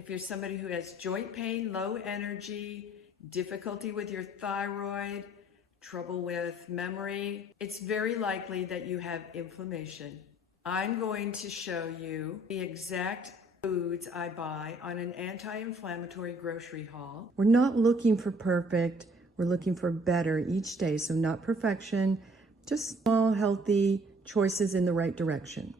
If you're somebody who has joint pain, low energy, difficulty with your thyroid, trouble with memory, it's very likely that you have inflammation. I'm going to show you the exact foods I buy on an anti-inflammatory grocery haul. We're not looking for perfect, we're looking for better each day. So not perfection, just small, healthy choices in the right direction.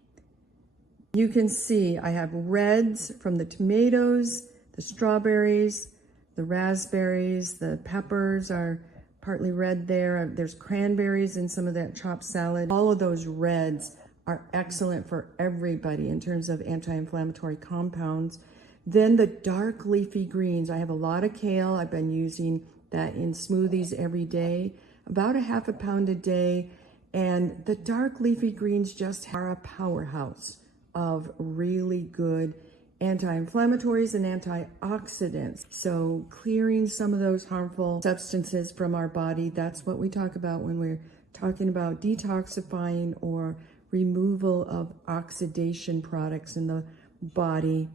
You can see I have reds from the tomatoes, the strawberries, the raspberries, the peppers are partly red there. There's cranberries in some of that chopped salad. All of those reds are excellent for everybody in terms of anti-inflammatory compounds. Then the dark leafy greens. I have a lot of kale. I've been using that in smoothies every day, about a half a pound a day. And the dark leafy greens just are a powerhouse of really good anti-inflammatories and antioxidants. So clearing some of those harmful substances from our body, that's what we talk about when we're talking about detoxifying or removal of oxidation products in the body.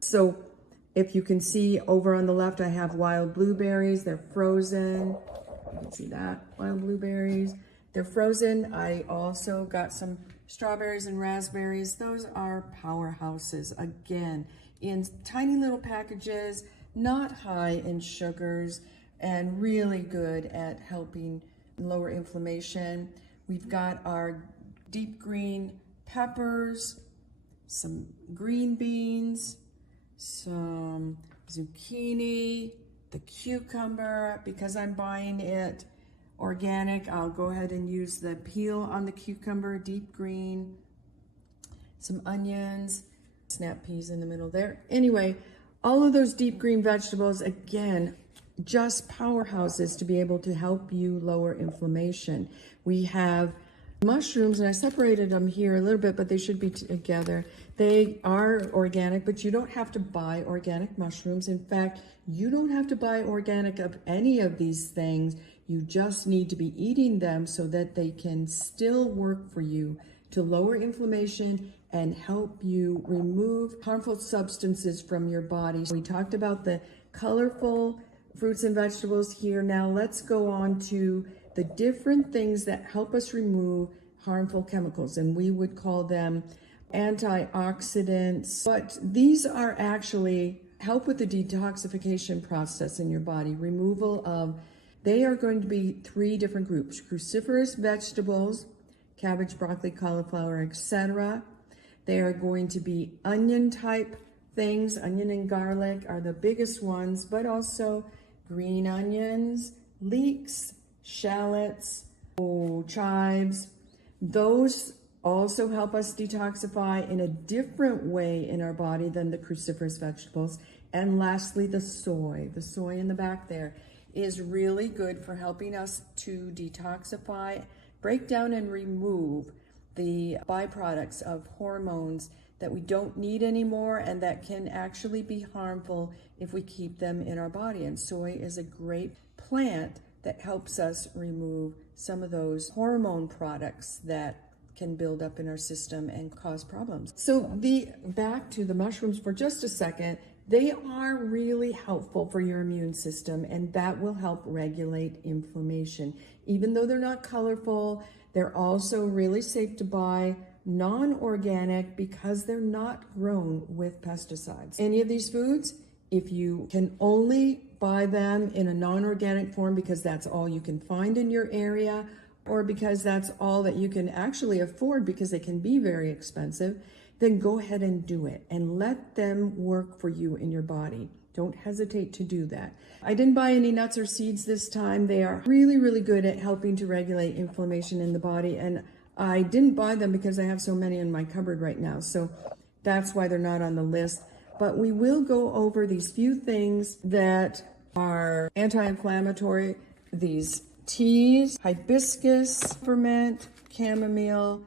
So if you can see over on the left, I have wild blueberries. They're frozen. You can see that, wild blueberries. They're frozen. I also got some strawberries and raspberries. Those are powerhouses, again, in tiny little packages, not high in sugars, and really good at helping lower inflammation. We've got our deep green peppers, some green beans, some zucchini, the cucumber. Because I'm buying it organic, I'll go ahead and use the peel on the cucumber, deep green, some onions, snap peas in the middle there. Anyway, all of those deep green vegetables, again, just powerhouses to be able to help you lower inflammation. We have mushrooms, and I separated them here a little bit, but they should be together. They are organic, but you don't have to buy organic mushrooms. In fact, you don't have to buy organic of any of these things. You just need to be eating them so that they can still work for you to lower inflammation and help you remove harmful substances from your body. We talked about the colorful fruits and vegetables here. Now let's go on to the different things that help us remove harmful chemicals, and we would call them antioxidants. But these are actually help with the detoxification process in your body, removal of. They are going to be three different groups: cruciferous vegetables, cabbage, broccoli, cauliflower, etc. They are going to be onion type things. Onion and garlic are the biggest ones, but also green onions, leeks, shallots, chives. Those also help us detoxify in a different way in our body than the cruciferous vegetables. And lastly, the soy. The soy in the back there is really good for helping us to detoxify, break down and remove the byproducts of hormones that we don't need anymore and that can actually be harmful if we keep them in our body. And soy is a great plant that helps us remove some of those hormone products that can build up in our system and cause problems. So back to the mushrooms for just a second. They are really helpful for your immune system, and that will help regulate inflammation. Even though they're not colorful, they're also really safe to buy, non-organic, because they're not grown with pesticides. Any of these foods, if you can only buy them in a non-organic form because that's all you can find in your area, or because that's all that you can actually afford because they can be very expensive, then go ahead and do it and let them work for you in your body. Don't hesitate to do that. I didn't buy any nuts or seeds this time. They are really, really good at helping to regulate inflammation in the body. And I didn't buy them because I have so many in my cupboard right now. So that's why they're not on the list. But we will go over these few things that are anti-inflammatory. These teas, hibiscus, peppermint, chamomile,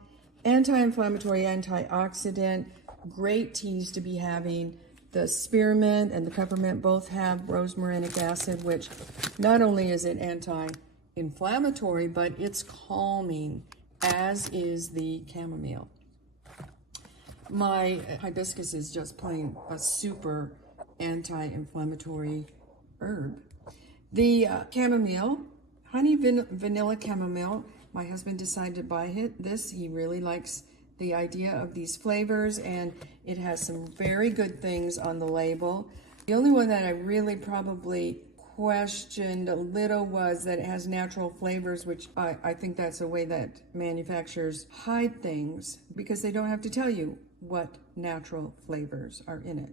anti-inflammatory, antioxidant, great teas to be having. The spearmint and the peppermint both have rosmarinic acid, which not only is it anti-inflammatory, but it's calming, as is the chamomile. My hibiscus is just plain a super anti-inflammatory herb. The chamomile, honey vanilla chamomile, my husband decided to buy this. He really likes the idea of these flavors, and it has some very good things on the label. The only one that I really probably questioned a little was that it has natural flavors, which I think that's a way that manufacturers hide things because they don't have to tell you what natural flavors are in it.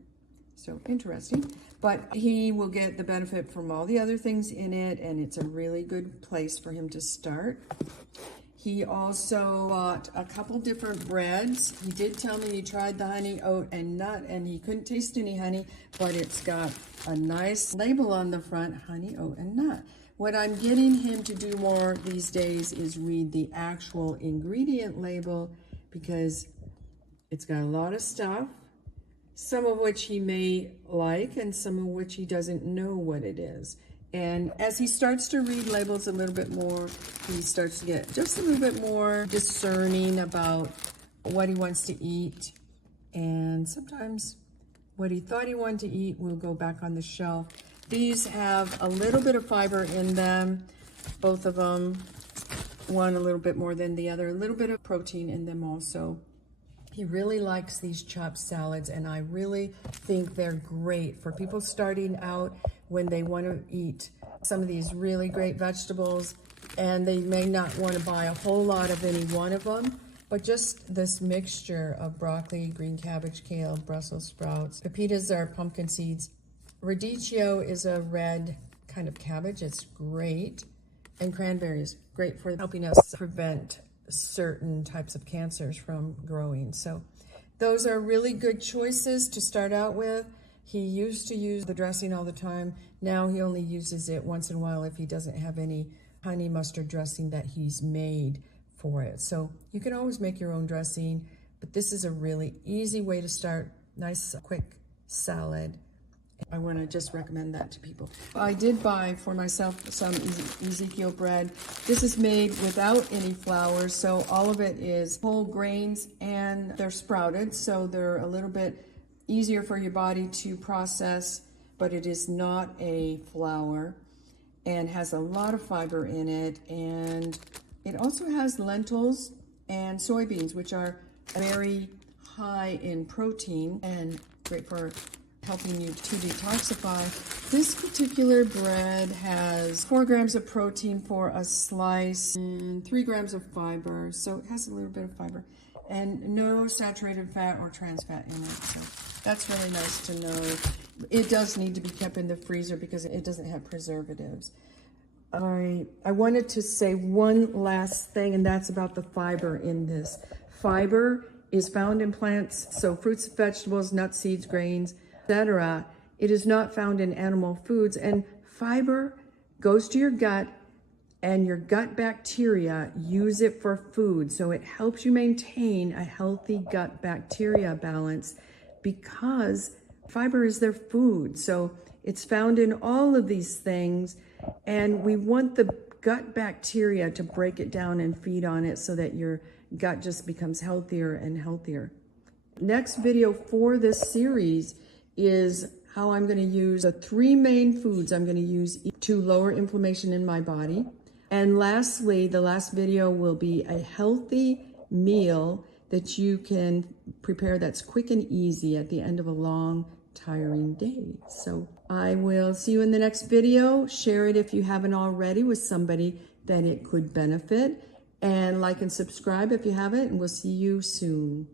So interesting, but he will get the benefit from all the other things in it, and it's a really good place for him to start. He also bought a couple different breads. He did tell me he tried the honey, oat, and nut, and he couldn't taste any honey, but it's got a nice label on the front, honey, oat, and nut. What I'm getting him to do more these days is read the actual ingredient label, because it's got a lot of stuff, some of which he may like and some of which he doesn't know what it is. And as he starts to read labels a little bit more, he starts to get just a little bit more discerning about what he wants to eat. And sometimes what he thought he wanted to eat will go back on the shelf. These have a little bit of fiber in them, both of them, one a little bit more than the other, a little bit of protein in them also. He really likes these chopped salads, and I really think they're great for people starting out when they want to eat some of these really great vegetables, and they may not want to buy a whole lot of any one of them, but just this mixture of broccoli, green cabbage, kale, Brussels sprouts. Pepitas are pumpkin seeds. Radicchio is a red kind of cabbage. It's great. And cranberries, great for helping us prevent certain types of cancers from growing. So those are really good choices to start out with. He used to use the dressing all the time. Now he only uses it once in a while if he doesn't have any honey mustard dressing that he's made for it. So you can always make your own dressing, but this is a really easy way to start. Nice, quick salad. I want to just recommend that to people. I did buy for myself some Ezekiel bread. This is made without any flour, so all of it is whole grains, and they're sprouted, so they're a little bit easier for your body to process, but it is not a flour and has a lot of fiber in it. And it also has lentils and soybeans, which are very high in protein and great for helping you to detoxify. This particular bread has 4 grams of protein for a slice and 3 grams of fiber, so it has a little bit of fiber, and no saturated fat or trans fat in it, so that's really nice to know. It does need to be kept in the freezer because it doesn't have preservatives. I wanted to say one last thing, and that's about the fiber in this. Fiber is found in plants, so fruits, vegetables, nuts, seeds, grains, etc. It is not found in animal foods, and fiber goes to your gut, and your gut bacteria use it for food. So it helps you maintain a healthy gut bacteria balance because fiber is their food. So it's found in all of these things, and we want the gut bacteria to break it down and feed on it so that your gut just becomes healthier and healthier. Next video for this series is how I'm going to use the 3 main foods I'm going to use to lower inflammation in my body. And lastly, the last video will be a healthy meal that you can prepare that's quick and easy at the end of a long, tiring day. So I will see you in the next video. Share it if you haven't already with somebody that it could benefit. And like and subscribe if you haven't, and we'll see you soon.